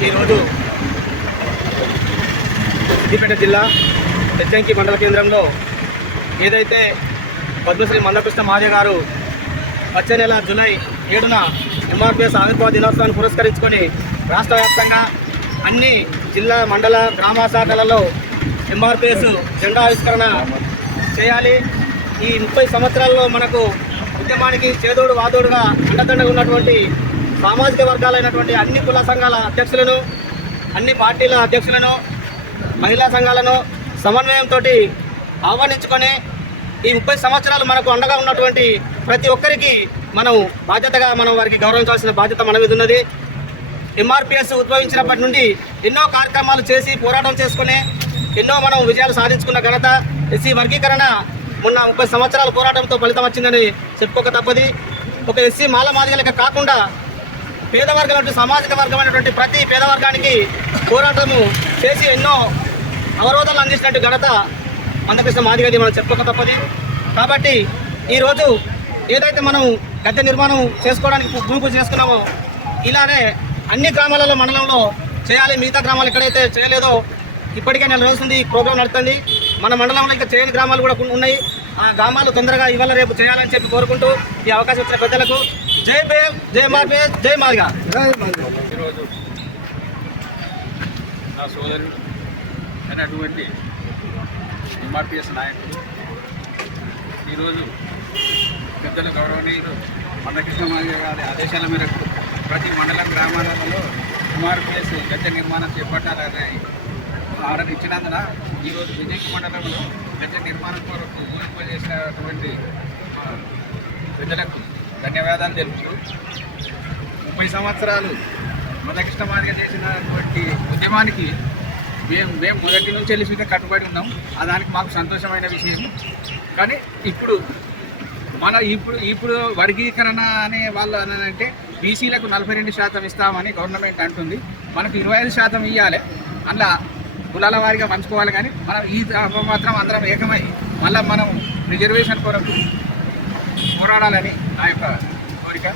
ఈరోజు సిద్దిపేట జిల్లా హెచ్ఎంకి మండల కేంద్రంలో ఏదైతే పద్మశ్రీ మందకృష్ణ మాదే గారు వచ్చే నెల జూలై ఏడున ఎంఆర్పిఎస్ ఆవిర్భావ దినోత్సవాన్ని పురస్కరించుకొని రాష్ట్ర వ్యాప్తంగా అన్ని జిల్లా మండల గ్రామ శాఖలలో ఎంఆర్పిఎస్ జెండా ఆవిష్కరణ చేయాలి. ఈ ముప్పై సంవత్సరాల్లో మనకు ఉద్యమానికి చేదోడు వాదోడుగా అండదండగా ఉన్నటువంటి సామాజిక వర్గాలైనటువంటి అన్ని కుల సంఘాల అధ్యక్షులను అన్ని పార్టీల అధ్యక్షులను మహిళా సంఘాలను సమన్వయంతో ఆహ్వానించుకొని ఈ ముప్పై సంవత్సరాలు మనకు అండగా ఉన్నటువంటి ప్రతి ఒక్కరికి మనం బాధ్యతగా మనం వారికి గౌరవించాల్సిన బాధ్యత మన మీద ఉన్నది. ఎంఆర్పిఎస్ ఉద్భవించినప్పటి నుండి ఎన్నో కార్యక్రమాలు చేసి పోరాటం చేసుకుని ఎన్నో మనం విజయాలు సాధించుకున్న ఘనత ఎస్సీ వర్గీకరణ మొన్న ముప్పై సంవత్సరాల పోరాటంతో ఫలితం వచ్చిందని చెప్పుకోక తప్పది. ఒక ఎస్సీ మాల మాదిగలక కాకుండా పేద వర్గం సామాజిక వర్గమైనటువంటి ప్రతి పేద వర్గానికి పోరాటము చేసి ఎన్నో అవరోధాలు అందించినట్టు ఘనత మందకృష్ణ మాదిగది మనం చెప్పుకోక తప్పది. కాబట్టి ఈరోజు ఏదైతే మనం గద్దె నిర్మాణం చేసుకోవడానికి భూమి పూజ చేసుకున్నామో ఇలానే అన్ని గ్రామాలలో మండలంలో చేయాలి మిగతా గ్రామాలు ఎక్కడైతే చేయలేదో ఇప్పటికే నెల రోజుంది ఈ ప్రోగ్రాం నడుస్తుంది మన మండలంలో ఇంకా చేయని గ్రామాలు కూడా ఉన్నాయి. ఆ గ్రామాలు తొందరగా ఇవాళ రేపు చేయాలని చెప్పి కోరుకుంటూ ఈ అవకాశం ఇచ్చిన పెద్దలకు జై భీమ్ జై మార్పే జై మార్గా ఈరోజు నా సోదరుడు అయినటువంటి ఎంఆర్పిఎస్ నాయకుడు. ఈరోజు పెద్దల గౌరవనీయులు మందకృష్ణ గారి ఆదేశాల మేరకు ప్రతి మండల గ్రామాలలో ఎంఆర్పిఎస్ గద్దె నిర్మాణం చేపట్టాలని ఆర్డర్ ఇచ్చినందున ఈరోజు విజయ్ మండలంలో గద్దె నిర్మాణం కొరకు భూమి చేసినటువంటి ప్రజలకు ధన్యవాదాలు తెలుపుతూ ముప్పై సంవత్సరాలు మందకృష్ణ చేసినటువంటి ఉద్యమానికి మేము మేము మొదటి నుంచి వెళ్ళి కట్టుబడి ఉన్నాం. ఆ దానికి మాకు సంతోషమైన విషయం. కానీ ఇప్పుడు మన ఇప్పుడు ఇప్పుడు వర్గీకరణ అనే వాళ్ళు అని అంటే బీసీలకు నలభై రెండు శాతం ఇస్తామని గవర్నమెంట్ అంటుంది. మనకు ఇరవై ఐదు శాతం ఇవ్వాలి అందులో కులాల వారిగా పంచుకోవాలి కానీ మనం ఈ మాత్రం అందరం ఏకమై మళ్ళీ మనం రిజర్వేషన్ కొరకు పోరాడాలని నా యొక్క కోరిక.